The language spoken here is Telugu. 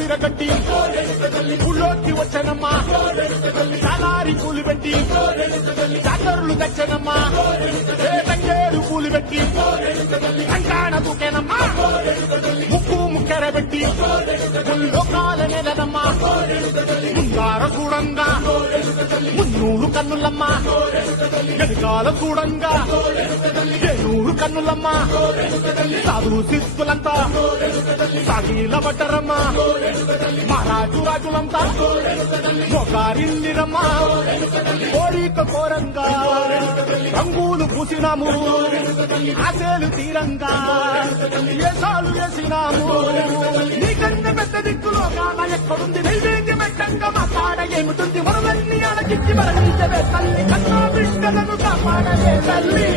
విరగట్టి ఊళ్ళోకి వచ్చనమ్మా సాలారి కూలి పెట్టి చాకరులు తెచ్చనమ్మా తంగేరు కూలి పెట్టి కంటాన దూకేనమ్మా ముక్కు ముక్కెర పెట్టి లోకాల నెలనమ్మా ముందార చూడంగా మున్నూరు కన్నులమ్మా వెనకాల చూడంగా ఏనూరు కన్నులమ్మా సాధు శిస్తులంతా సాగిల పట్టరమ్మా మహారాజు రాజులంతా మొగారిల్లిరమ్మా కోరిక కోరంగా రంగులు పూసినాము ఆశలు తీరంగా ఏసాలు వేసినాము నీకన్నా పెద్ద దిక్కులో కాన ఎక్కడుంది నైవేద్యం ఎట్టంగా మా కాడ ఏమిటుంది మనలన్నీ అడగిచ్చి మరణించవే తల్లి కన్నా బిడ్డలను కాపాడవే తల్లి